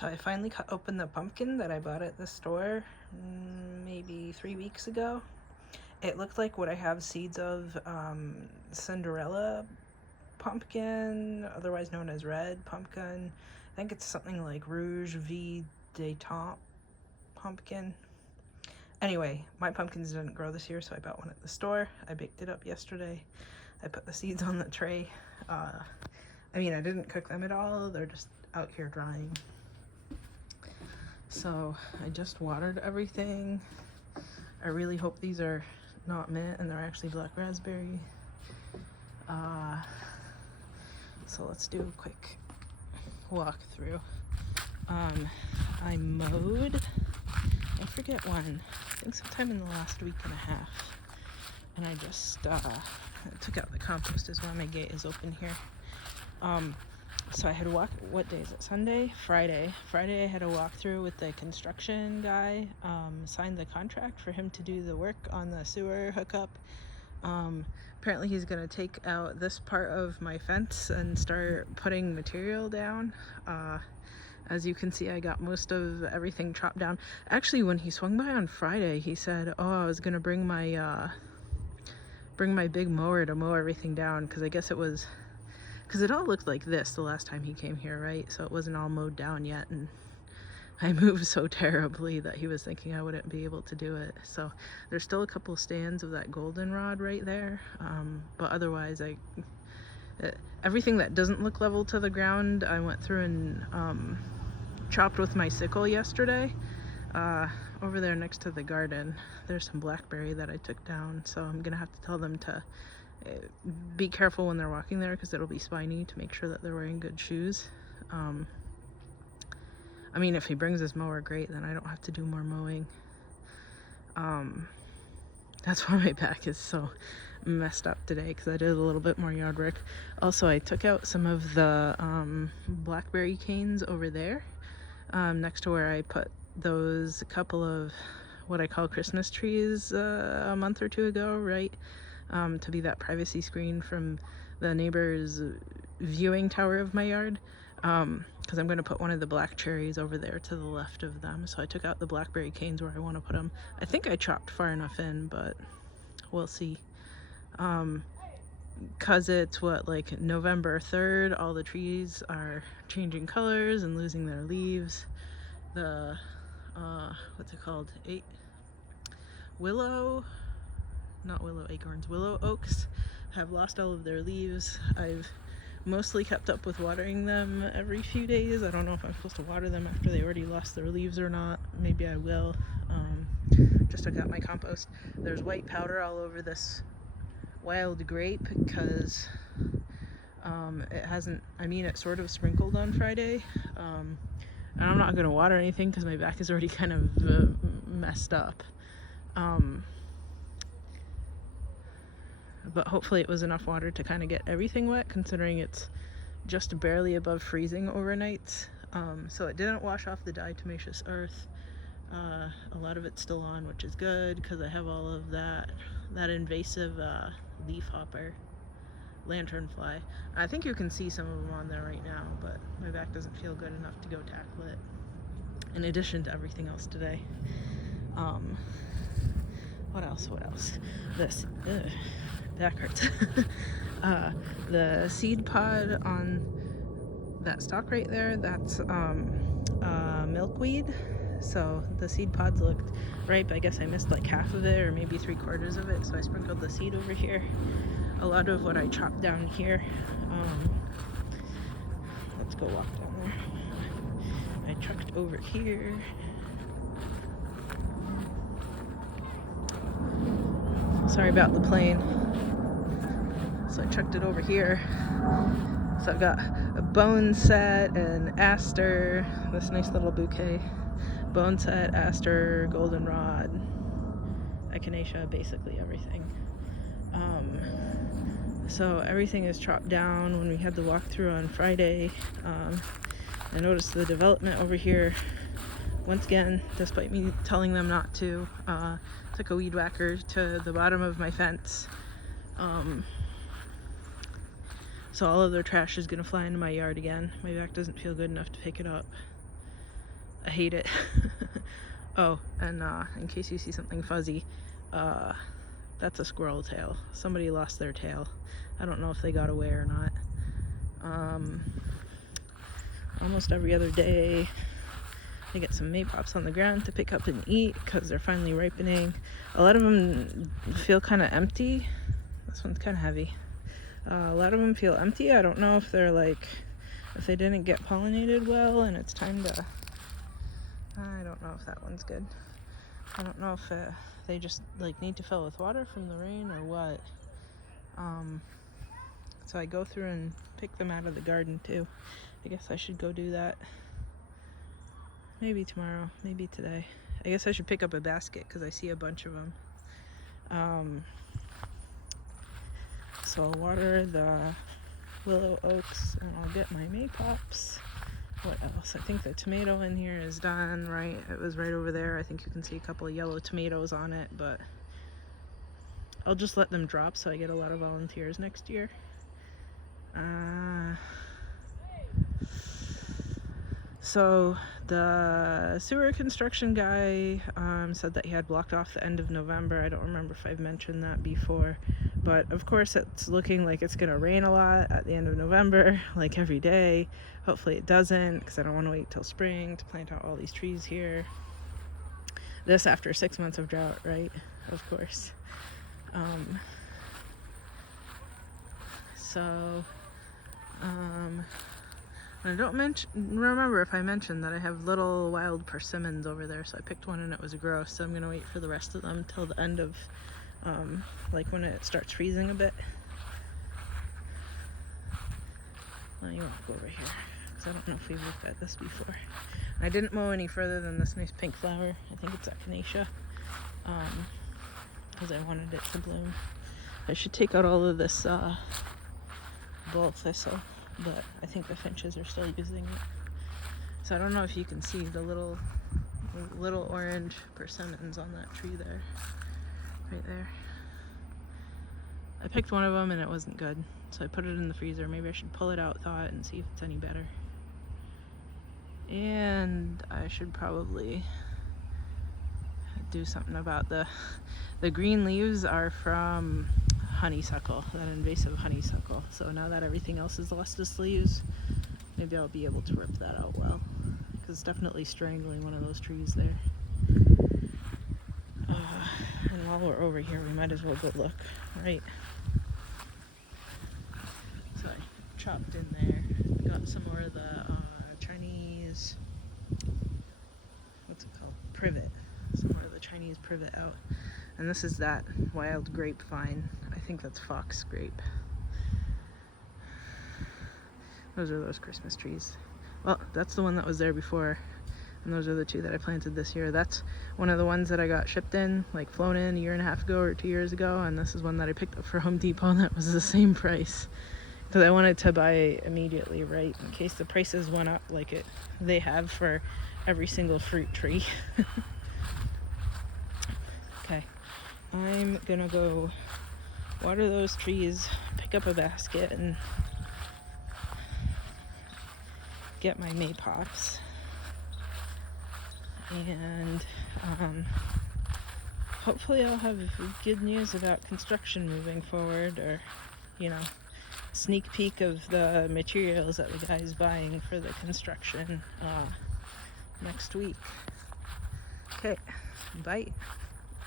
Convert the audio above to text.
So I finally cut open the pumpkin that I bought at the store maybe 3 weeks ago. It looked like what I have seeds of, Cinderella pumpkin, otherwise known as red pumpkin. I think it's something like Rouge V de Temps pumpkin. Anyway, my pumpkins didn't grow this year, so I bought one at the store. I baked it up yesterday. I put the seeds on the tray. I didn't cook them at all. They're just out here drying. So I just watered everything. I really hope these are not mint and they're actually black raspberry. So let's do a quick walkthrough. I mowed, I forget when, I think sometime in the last week and a half. And I just took out the compost as well. My gate is open here. So I had to walk, what day is it? Sunday? Friday. Friday I had a walkthrough with the construction guy, signed the contract for him to do the work on the sewer hookup. Apparently he's going to take out this part of my fence and start putting material down. As you can see, I got most of everything chopped down. Actually, when he swung by on Friday, he said, oh, I was going to bring my big mower to mow everything down, because I guess it was, because it all looked like this the last time he came here, right? So it wasn't all mowed down yet, and I moved so terribly that he was thinking I wouldn't be able to do it. So there's still a couple stands of that goldenrod right there, but otherwise everything that doesn't look level to the ground I went through and chopped with my sickle yesterday. Over there next to the garden there's some blackberry that I took down, so I'm gonna have to tell them to be careful when they're walking there, because it'll be spiny, to make sure that they're wearing good shoes. If he brings his mower, great, then I don't have to do more mowing. That's why my back is so messed up today, because I did a little bit more yard work. Also, I took out some of the blackberry canes over there, next to where I put those couple of what I call Christmas trees a month or two ago, right? To be that privacy screen from the neighbor's viewing tower of my yard. Because I'm going to put one of the black cherries over there to the left of them. So I took out the blackberry canes where I want to put them. I think I chopped far enough in, but we'll see. Because it's like November 3rd, all the trees are changing colors and losing their leaves. The, what's it called? Willow oaks have lost all of their leaves. I've mostly kept up with watering them every few days. I don't know if I'm supposed to water them after they already lost their leaves or not. Maybe I will. Just took out my compost. There's white powder all over this wild grape because it hasn't, it sort of sprinkled on Friday. And I'm not going to water anything because my back is already kind of messed up. But hopefully it was enough water to kind of get everything wet, considering it's just barely above freezing overnight. So it didn't wash off the diatomaceous earth. A lot of it's still on, which is good, because I have all of that invasive leafhopper lanternfly. I think you can see some of them on there right now, but my back doesn't feel good enough to go tackle it, in addition to everything else today. What else? This back hurts. The seed pod on that stalk right there, that's milkweed. So the seed pods looked ripe. I guess I missed like half of it, or maybe 3/4 of it, so I sprinkled the seed over here. A lot of what I chopped down here, let's go walk down there. I trucked over here. Sorry about the plane. So I chucked it over here. So I've got a boneset and aster, this nice little bouquet. Boneset, aster, goldenrod, echinacea, basically everything. So everything is chopped down. When we had the walkthrough on Friday, I noticed the development over here. Once again, despite me telling them not to, took a weed whacker to the bottom of my fence. So all of their trash is gonna fly into my yard again. My back doesn't feel good enough to pick it up. I hate it. Oh, and in case you see something fuzzy, that's a squirrel tail. Somebody lost their tail. I don't know if they got away or not. Almost every other day I get some maypops on the ground to pick up and eat because they're finally ripening. A lot of them feel kind of empty. This one's kind of heavy. A lot of them feel empty. I don't know if they're like, if they didn't get pollinated well and it's time to, I don't know if that one's good. I don't know if they just like need to fill with water from the rain or what. So I go through and pick them out of the garden too. I guess I should go do that. Maybe tomorrow, maybe today. I guess I should pick up a basket because I see a bunch of them. So I'll water the willow oaks and I'll get my maypops. What else? I think the tomato in here is done, right? It was right over there. I think you can see a couple of yellow tomatoes on it, but I'll just let them drop so I get a lot of volunteers next year. So the sewer construction guy said that he had blocked off the end of November. I don't remember if I've mentioned that before, but of course it's looking like it's gonna rain a lot at the end of November, like every day. Hopefully it doesn't, because I don't want to wait till spring to plant out all these trees here. This after 6 months of drought, right? Of course. I don't remember if I mentioned that I have little wild persimmons over there, so I picked one and it was gross, so I'm gonna wait for the rest of them till the end of like when it starts freezing a bit. Let me walk over here because I don't know if we've looked at this before. I didn't mow any further than this nice pink flower. I think it's echinacea, because I wanted it to bloom. I should take out all of this bull thistle, but I think the finches are still using it. So I don't know if you can see the little orange persimmons on that tree there, right there. I picked one of them and it wasn't good, so I put it in the freezer. Maybe I should pull it out, thaw it, and see if it's any better. And I should probably do something about the green leaves are from honeysuckle, that invasive honeysuckle. So now that everything else is lustrous leaves, maybe I'll be able to rip that out well, because it's definitely strangling one of those trees there. And while we're over here, we might as well go look, right? So I chopped in there, got some more of the Chinese, what's it called, privet, some more of the Chinese privet out. And this is that wild grapevine. I think that's fox grape. Those are those Christmas trees. Well, that's the one that was there before, and those are the two that I planted this year. That's one of the ones that I got shipped in, like flown in a year and a half ago or 2 years ago, and this is one that I picked up for Home Depot, and that was the same price. Because I wanted to buy immediately, right, in case the prices went up like they have for every single fruit tree. Okay, I'm gonna go water those trees, pick up a basket, and get my maypops. And hopefully I'll have good news about construction moving forward, or, you know, sneak peek of the materials that the guy's buying for the construction next week. Okay, bye.